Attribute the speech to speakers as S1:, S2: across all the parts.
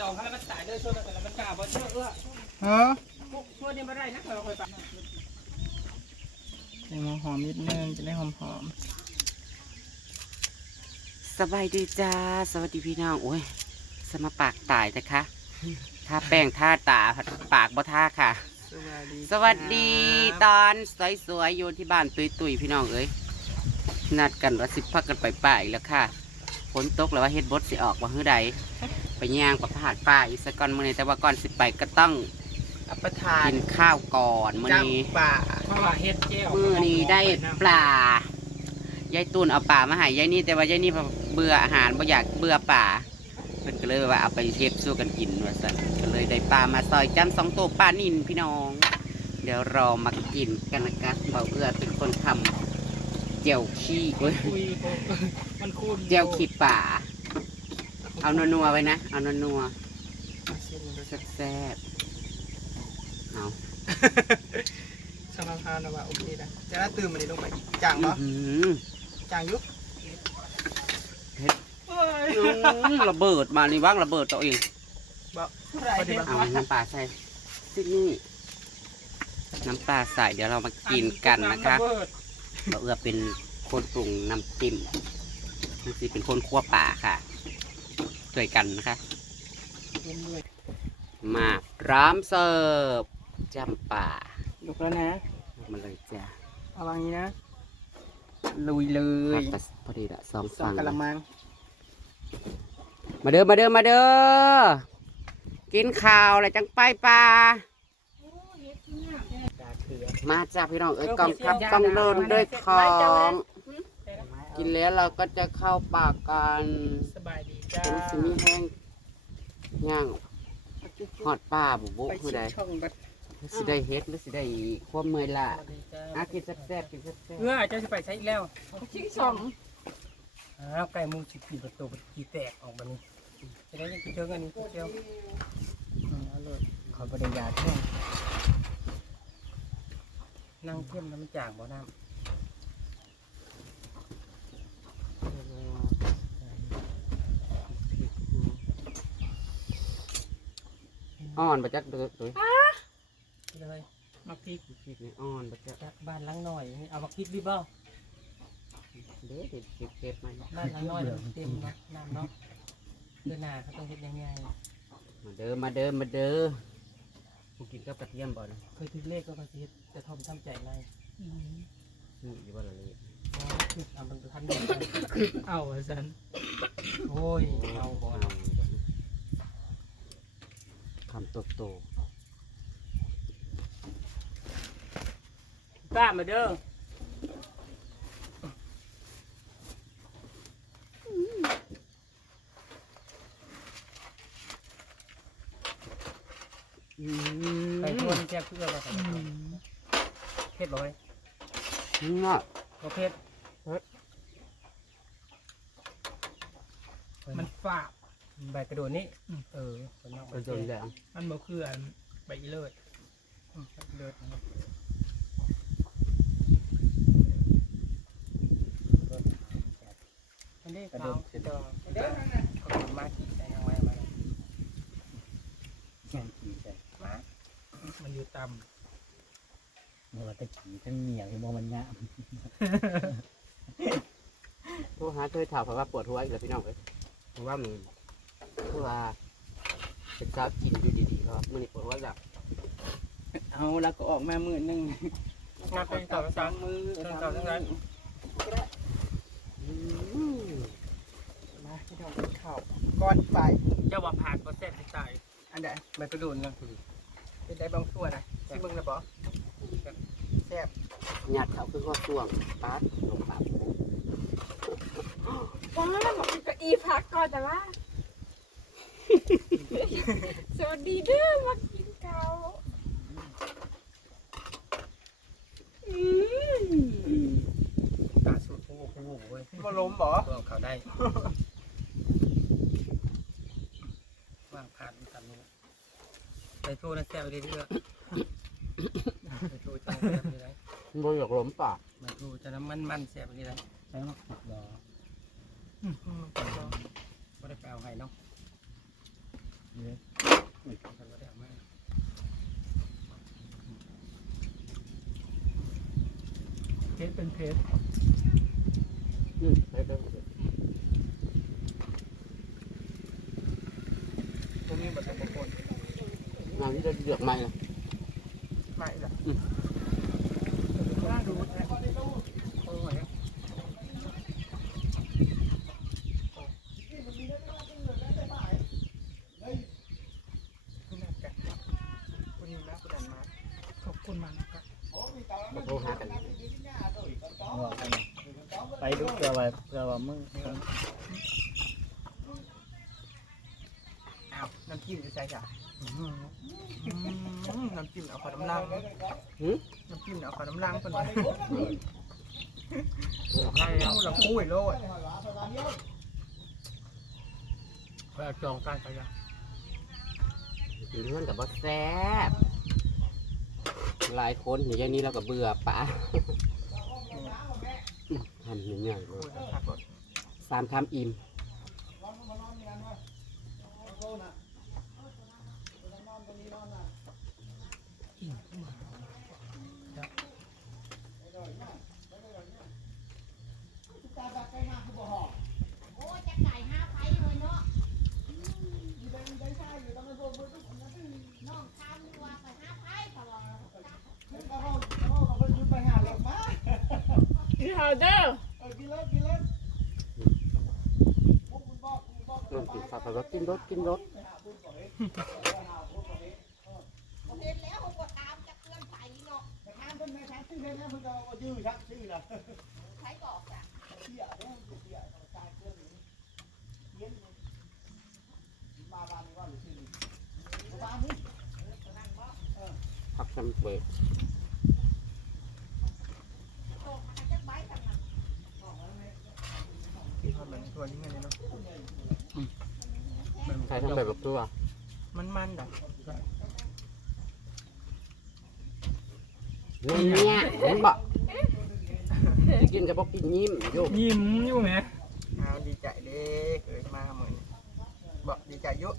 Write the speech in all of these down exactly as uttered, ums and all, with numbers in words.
S1: ดองเขาแล้วมันตายเลยช่วยกันแล้วมันกล้าบ่เชื่อเอื้อ
S2: เออ
S1: ช่วยนี่ไม่ได้นะเราเคยฟัง
S2: ใส่หอมหอมนิดนึงจะได้หอมหอม
S3: สบายดีจ้าสวัสดีพี่น้องโอ้ยสมาปากตายนะคะทาแป้งทาตาปากบ่ทาค่ะ
S2: สวัสดี
S3: สวัสดีตอนสวยๆอยู่ที่บ้านตุยๆพี่น้องเอ้ยนัดกันว่าสิพักกันไปป่าอีกแล้วค่ะฝนตกแล้วว่าเฮ็ดบดสิออกว่าเฮือใดไปย่างประพาดป่าอีกสักก่อนมื้อนี้แต่ว่าก่อนสิไปก็ต้อง
S2: อัปปทาน
S3: กินข้าวก่อนมื้อนี้
S2: ป่า
S1: เพราะว่าเฮ็ดแก้ว
S3: มื้อนี้ได้ปลายายตูนเอาปลามาให้ยายนี่แต่ว่ายายนี่เบื่ออาหารบ่อยากเบื่อป่าเพิ่นก็เลยว่าเอาไปเทปสู้กันกินว่าซั่นก็เลยได้ปลามาซอยจ้ำสองตัวปลานิ่นพี่น้องเดี๋ยวรอมากินกันนะคะเบาเอื้อเป็นคนทำเจียวขี้เว้ย
S1: คุยมันคูณ
S3: เจียวขี้ป่าเอานัวๆไว้นะเอานัวๆแซ่บๆเอา
S2: สำหรับทานนะว่าโอเคนะจะน่าตื่นมาในลงไปจางเนาะจางยุบ
S3: ระเบิดมานี่ว่างระเบิดตัวเอง
S2: บ่
S3: เอาน้ำปลาใส่ซินี่น้ำปลาใส่เดี๋ยวเรามากินกันนะคะเราเอื้อเป็นคนปรุงน้ำจิ้มนี่สิเป็นคนคั่วป่าค่ะช่วยกันนะคะมาพร้อมเสิร์ฟจำป่า
S2: ลุกแล้วนะ
S3: มาเลยจ้ะ
S2: เอาวางนี้นะลุยเลย
S3: พอดีละสอง
S2: สอง
S3: ฝั่ง
S2: กะละมัง
S3: มาเด้อมาเด้อมาเด้อกินข้าวอะไรจังไปป่ามาจ้าพี่น้องเอ้ยกองทัพต้องเดินด้วยของกินแล้วเราก็จะเข้าป่ากัน
S2: สบายดีจ้า
S3: เป็นสิมีแห้งย่างหอดป่าบุบุคือใดสิได้เฮ็ดหรือสิได้ความเมื่อยล่ะอากินแซ่บๆกินแซ่บ
S1: เอื้อจะไปใช้อีกแล้ว
S2: ชิ้นสอง
S1: อ้าวไก่มูสิปีประตูกี่แตกออกมานี่จะได้ยังกินเชิงอันนี้เชียวเอาเลยขอประเดี๋ยวยาเที่ยงนั่งเทียมน้ำจางบ่น้ำ
S3: ๆอ่อนบะจักเด้อตัว
S1: เลยมักพริก
S3: พริกนี่อ่อนบะจัก
S1: จากบ้านล้างหน่อยเอามักพริกดิบ่
S3: เด้อเด็ดเก็บๆมา
S1: บ้านล้างน้อยเต็มเนาะน้ำเนาะเดือนหน้าเขาต้องเฮ็ดยังไง
S3: มาเด้อมาเด้อมาเด้อผู้กินกับกระเทียมบ่นะ
S1: เคยถือเลขก็เคยเฮ็ดจะทอมทำใจใน
S3: ซื้ออยู่บ่ละเลย
S1: คือเอามันทันได้เอาสันโอ้ยเอาบ่
S3: เอาคำโตโต
S1: ป้ามาเด้อ
S3: อืม
S1: ไปทวนแซ่บเพื่ออะไรกันเผ็ดร้อย
S3: เนาะ
S1: โอเผ็ดมันฝาบใบกระโดดนี่เออคนนอก
S3: เป็นจนแดง
S1: มันบ่คืออันใบอีเลิศเลิศมันได้ขาวเด้อเด้อขอบคุณมากที่ใส่ยังไงมาแม่นขี่ใส่มามันอยู่ต่ำเมื่อตะกี้ทั้งเหนียวมองมันงาม
S3: โทรหาเธอถามเพราะว่าปวดหัวอีกแล้วพี่น้องเอ้ยเพราะว่ามันเพราะว่าเป็นเช้ากินอยู่ดีๆเพราะมื่อนี้ปวดหัวจับ
S2: เอาแล้วก็ออกมามือนึง
S1: งานเป็นต่อสามมือเป็นต่อทั้งนั้น
S2: มาที่ทำข้าวก้อนไป
S1: เจ้าว่าผ่านก็แซ่บตาย
S2: อันใด
S1: ใบกระโดดนะ
S2: เป็นได้บางส่วนนะที่มึงนะบอแซ่บ
S3: หยาดเขาคือข้อช่วงปาดลงปาก
S4: ว้าบอกก็อีพักก่อนแต่ว่า สวัสดีเด้อมากินข้าวอืม
S1: ตาสุดโอ้โหเว้ย
S2: มาล้มบอ
S1: ตัวเขาได้ว่างผ่านทำนี้ไปโทษนะแซ่บไปเรื่อยๆไปโทษจะแซ่บไปเลย
S3: บ่อยากล้มปาก
S1: ไปโทษจะน้ำมันมันแซ่บไปเลยใช้มาขุดบ่ไม่ได้ไปเอาให้เนาะเนี่ยมันก็ได้เอามาเพชรเป็นเพชร
S3: อืมไปไป
S2: ตรงนี้บัตรประคน
S3: งานที่เราเลือกใหม่เลย
S2: ไม่หรอก
S1: น่าดูแท้โอ้ย
S2: คุณนักกันคุณนี่นะคุณดันมาขอบคุณมันครับ
S3: มาโทรหากัน
S1: บอกกันไปดูเพื่อว่าเพื่อว่ามึง
S2: อ้าวน้ำจิ้มจะใช่จ้ะน้ำจิ้มเอาขอน้ำลัง
S3: หืม
S2: น้ำจิ้มเอาขอน้ำลังเป็นไง
S1: ไล่แล้ว
S2: เราคุยโลด
S1: เพื่อจองการขยะ
S3: อยู่เพื่อนกับบ่แซ่บหลายคนอย่างนี้เราก็เบื่อปะทำยังไงเล
S2: คุ
S3: ย
S2: ยกันพักก่อน
S3: สามคำอิ่ม
S4: กินข้าวเด้อ
S3: รวมถึงฝากไปว่ากินรถกินรถ
S5: เห็นแล้วผมก็ตามจะเพื่อนไปเนาะทางเป็นแม่ทางชื่อแม่เพิ่งก็ยื้อชักชื่อละใครบอกจ้ะเสียแล้วเสียตายเพื่อนเลี้ยงมาบ้านนี้ว่าหรือชื่อบ้านนี้
S3: พักจำเปิด
S5: โตมาจากใบทางนั้น
S2: ที่ทำเหมือนตัวนี้ไงเนาะ
S3: ใครทำแบบกับตัว
S2: มันมันดัก
S3: เนี่ยเห็นบ่จะกินกับพวกกินยิ้มโยก
S1: ยิ้มอยู่ไหม
S2: อ้าวดีใจเด้เกิดมาเหมือนบอกดีใจเยอะ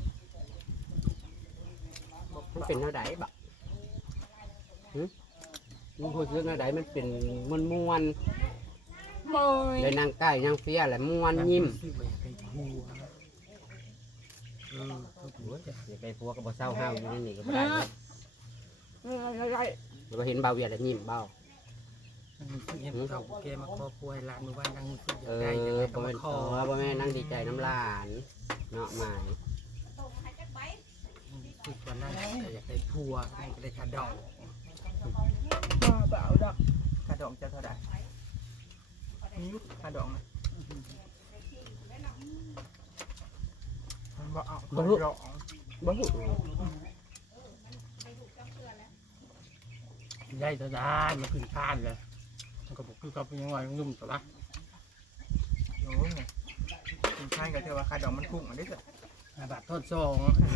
S3: มันเป็นเท่าไหร่บ่หึมันพูดเรื่องเท่าไหร่มันเป็นมวนมวน
S4: โมย
S3: เลยนางใกล้นางเฟียแหละมวนยิ้ม
S1: สิไปไปทัวเออเขาถือว่าจะ
S3: อย่าไปพัวกับบ่เศร้าห้าวอยู่ในนี่ก็บ่ได้นะ
S4: อะไร
S3: แล้วก็เห็นเบาเวียดแล้วยิ้มเบา
S1: นั่งรู้สึกเห็นเขาแกมาครอบครัวให้หลานมือว่านั่งรู้สึกอ
S3: เอย
S1: ากได้ยัง
S3: อ
S1: ไง
S3: บ่
S1: ก็มา
S3: เป็น
S1: ข
S3: อ๋
S1: อ
S3: อบ่แม่นั่งดีใจน้ำหลานเนาะหมาย
S5: โตมาจากใบ
S1: รู้สึกว่านั่งก็อยากได้ทัวร์นั่งก็ได้คาดอง
S2: บ้าเปล่าดักกระดองจะเท่าไหร่นิ้วกระดองนะมันบอกเอากระดอง
S3: บ่ฮู้
S1: ได้จะได้มาขึ้นคานเลยมันก็บอกคือเขาเป็นยังไงนุ่มตัวละ
S2: โอ้ยกินข้าวกับเธอว่าข้าวดองมันพุ่งอันนี้สิ
S1: ห้าบาททอดซอง
S5: เอาห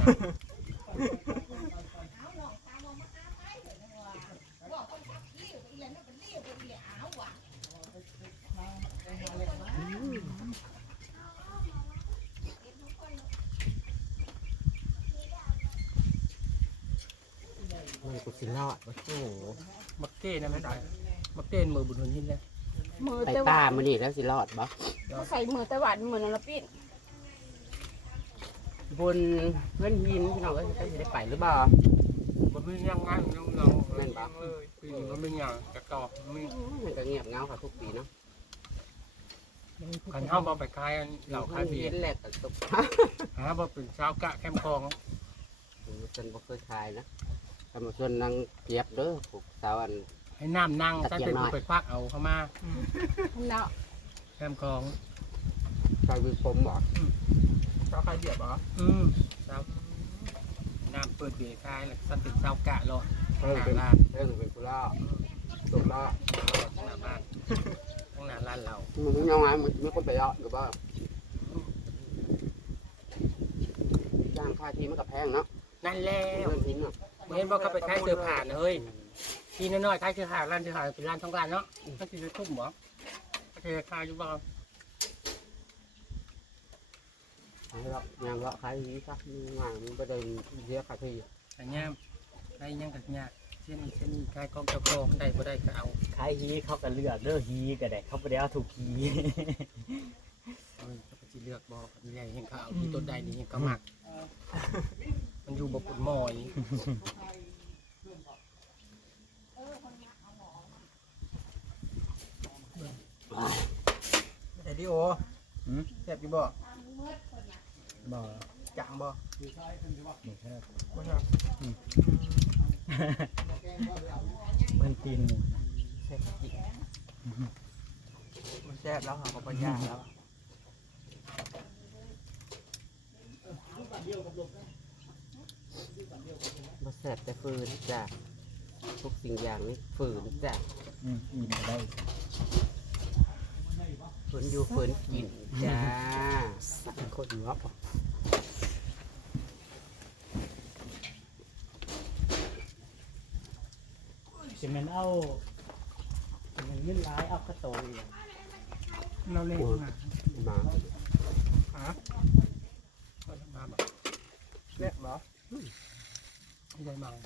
S5: นองตามองมาตามไปเถอะนะว่าบอกคนขับเลี้ยวไปเลี้ยวนั่นเป็นเลี้ยวไปเลี้ยวเอาว่ะ
S3: โอ้ยกูสิรอดบ่โอ้
S1: มักเก้นะไม่ได้มักเก้มือบุญหินเลย
S4: มือ
S3: ไป
S4: ตะ
S3: ป้า
S4: วัน
S3: มื้อนี้แล้วสิรอดบ่
S4: เขาใส่มือตะวันเหมือนละปิ้น
S3: บนเพื่อนหินพี่น้องเอ้ยจะได้ไปหรือเปล่า
S1: มันไม่ยังไงยังเรา
S3: แม่นปะ
S1: เลยปีนี้มันไม่ยังกระตอบมี
S3: มันก็เงียบเหงาค่ะทุกปีเนาะ
S1: ขันห้าบอไปคายเหล่าคายเบีย
S3: เห็
S1: ร์
S3: นแหละแต่ตก
S1: หาบอเป็นเช้ากะแคมคลอง
S3: จนบ่เคยทายนะทำมาชวนนางเจี๊ยบเด้อผูกสาวอัน
S1: ให้น้ำนั่งถ้าเป็นผู้ไปควักเอาเข้ามา
S4: เนาะ
S1: แคมคลอง
S3: ชายวิผมบ่
S2: เจ้าใครเดียบเหรอ
S1: อืมครับน้ำเปิดเบียร์คายแล้วสั้นเป็นเช้ากะรอ
S3: เพิ่ง
S1: ห
S3: เป็น
S1: น้าร้าน
S3: เพิ่งเป็นกุล่าตุกล่า
S1: หน้าบ้านข้างหน้าร้านเรา
S3: มึงยังไงมึงไม่คนไปเยอะหรือว่าจ้างค่าทีมันกับแพงเนาะ
S1: นั่นแล้ว
S3: เรื่องทิ้งเนาะ
S1: เห็นบอกเขาไปคายเสื้อผ้านะเฮ้ยทีน้อยๆคายเสื้อผ้าร้านเสื้อผ้าเป็นร้านท้องร้านเนาะมันจะทุ่มเหรอโอเคคายอยู่บ้าง
S3: เลาะยางเลาะขายหีซักงานมันประเด็นเยอะค่ะพี่
S1: แต่ย่ามได้ยังกับยากเช่นนี้เช่นนี้คายกองเจ้ากองได้บ่ได้ก็เอา
S5: ขายฮีเขาก็เลือกเด้อฮีก็ได้เขาบ่ได้เอาถูกฮี
S1: เอ้ยเขาก็สิเลือกบ่มีใหญ่เห็นเขาเอาที่ต้นใดนี่เห็นก็มักมันอยู่บ่ปุ่นหมอยแต่ดิโอแซ่บอยู่บ่
S5: บ่
S1: จังบ่
S5: บ่ใช่
S1: บ่ครับ
S5: มันตีนหมู
S1: แซ่บจริงมันแซ่บแล้วเขาก็บ่ยากแล้ว
S3: มาแสบแต่ฝืนจ้ะทุกสิ่งอย่างนี่ฝืนจ้ะ
S5: อืมอิ่มก็ได้
S3: ฝืนอยู่ฝืนกินจ้า
S5: คนเนาะสิแม่นเอาสิแม่นเงินหลายเอากระโตอีก
S1: เราเล่นมา
S3: มา
S1: ฮะก็มาบ่แซ่บบ่ไม่ได้เมา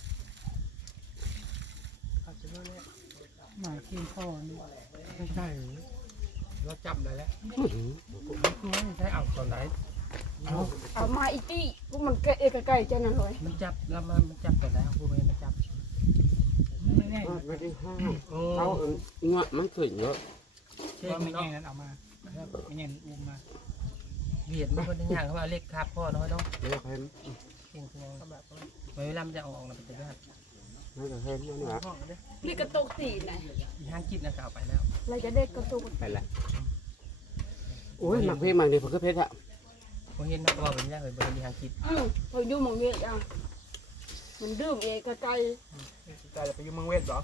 S1: อาจจะว่าเนี่ยหมากินพ่อนี่ไม่ใช่เราจับได้แล้ว
S3: อื้อหือ
S1: ไม่ใช่เอาตอนไหน
S4: เอามาอีตี้พวกมันเกะเอกไก่เจ้านั่นเลย
S1: มันจับแล้วมันมันจับตอนไหนเอาผู้ไม่มันจับไม่แน่
S3: ก็ไม่ได้ห้าม
S1: โอ้
S3: เขาเอิ้นงวดมันขึ้นเยอะ
S1: เช่นไม่แน่นั้นเอามาไม่แน่อุ้มมาเบียดมันคนอย่างเขาเอาเล็กคาบพ่อน้อยเนาะ
S3: เรียกให้
S1: เก่งจังเขาแบบเวลามันจะเอาออกเราเป็นตัวญาติ
S3: ไม่ได้ให้นั่นหรอ
S1: พ่อเนี่ย
S4: นี่กระตุกตีนะ
S1: ห้างกินนะเอาไปแล้ว
S4: เราจะได้กระตุก
S3: ไปละโอ้ยหมักเพลงหมักดีผมก็เพชรอะ
S1: ผมเห็นนะว่าเป็นยากเลยบริหารกิน
S4: อืมเราอยู่หมองเวียดอ่ะมันดื่มเอกไก่
S1: ใจจะไปยุ่งมังเวทเหรอ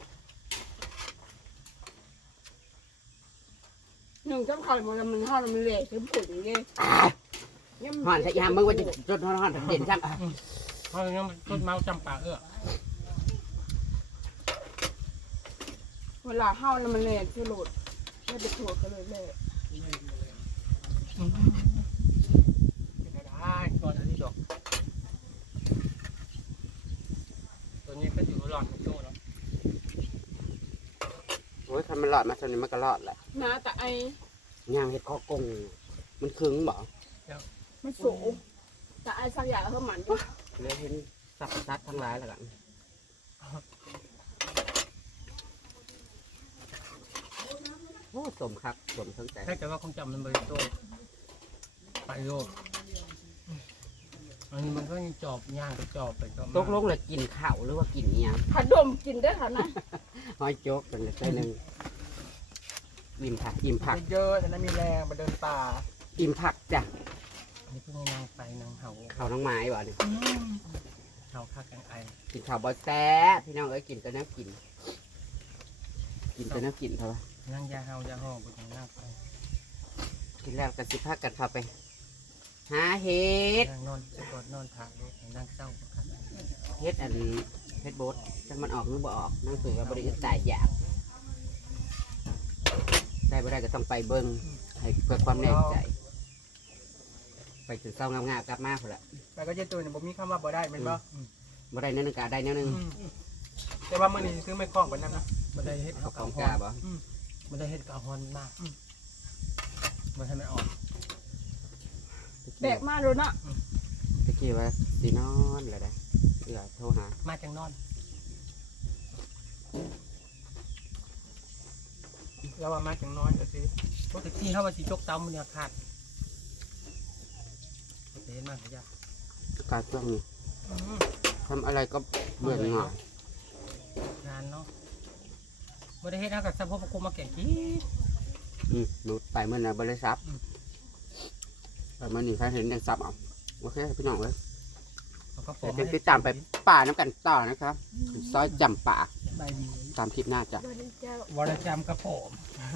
S4: หนึ่งจำขันมันมันห้ามันเละถึงผุดอย่างเงี้ย
S3: ห่อนใส่ยามมึงว่าจะจดห่อนห่อนเด่นจัง
S1: เพราะงั้นต้นเมาจำปาเออ
S4: เวลาห้าแล้วมันเละคือโหลดไม่ไปถั่วก็เลยเละ
S1: ได้ก่อนอันนี้ดอกตัวนี้ก็อยู่หลอดมันโตแล้ว
S3: โอ้ยคันมันหลอดมาจนนี้มันก็รอดแหละ
S4: นะแต่ไอ้
S3: ย่างเห็ดข้อกงมันคึงบ่
S4: มันสูงแต่ไอ้สักอย่างเขาหมันอยู่
S3: เลยเห็นสับซัดทั้งหลายแล้วกันโอ้สมครับสมทั้งใจ
S1: ถ้าเกิดว่าคงจำมันบริโตไปโยกอันนี้มันก็ยังจอบย่างก็จอบไปก็
S3: ตกลงเลยกินข้าวหรือว่ากินเนี่ยง
S4: ผัดดมกินได้ค่ะนะ
S3: ห้อยโจ๊กเป็นใจหนึ่งอิ่มผักอิ่มผัก
S1: เยอะแต่นั้นมีแรงมาเดินป่า
S3: อิ่มผักจ้ะ
S1: อันนี้เพิ่งนางไปนางเห่า
S3: ข้าวน้องไม้บ่เนี่ย
S1: เห่าข้ากันไอ
S3: กินข้าวบอแซ่บพี่น้องเอ้ยกินก็น้ำกิน กินก็น้ำกินเท่าไหร่
S1: นางยาเห่ายาห่อบนทางหน้าไป
S3: กินแล้วกันสิพากันเข้าไปหาเห็ด
S1: นางนอนจะกอดนอนถามนางเศร้าครับ
S3: เห็ดอันเห็ดโบดจังมันออกหรือบ่ออกนั่งสื่อว่าบริษัทตายอยากได้บ่ได้ก็ต้องไปเบิ้งให้เพื่อความแน่ใจ ไปถึงเศร้างามๆกลับมาพุ่นละ
S2: แต่ก็เจตัวเนี่ยผมมีคำว่าบ่ได้เป็นบ่
S3: บ่ได้แนั่นงกาได้แนั่นึง
S2: แต่ว่ามื้อนี้ซื้อไม่คล้องกันนั่นนะ
S1: มันได้เฮ็ด
S3: เอา
S1: เขา
S3: ข
S1: เก่า
S3: อง
S1: ฮอก
S3: าน บ่
S1: มันได้เฮ็ดเก่าฮอนมากมันให้มันออก
S4: แบกมาเลยนะ
S3: ตะกี้ว่าสีนอนเลยได้เดี๋ยวโทรหา
S1: มาจังนอน
S2: เราว่ามาจังน้อยก็สิ
S1: ปกติเขาว่าสิจกเตามันเนี่ยขาดเห็นมากจ้ะ
S3: การช่วงนี้ทำอะไรก็เบื่อหน่าย
S1: งานเนาะไม่ได้เฮ็ดเอากับสัมภาระคุมมาแก่งกี้
S3: อืมหนูไปเมื่อไหร่บริษัทแต่มันนี่ใครเห็นยังซับเอาโอเคพี่น้องเลย
S1: เขาก็ป
S3: เดี๋ยวติดตามไปป่าน้ำกันต่อนะครับซอยจำป่า
S1: ใบดี
S3: ตามคลิปหน้าจ้ะ
S4: โดนเจ้า
S1: วรจำกระผม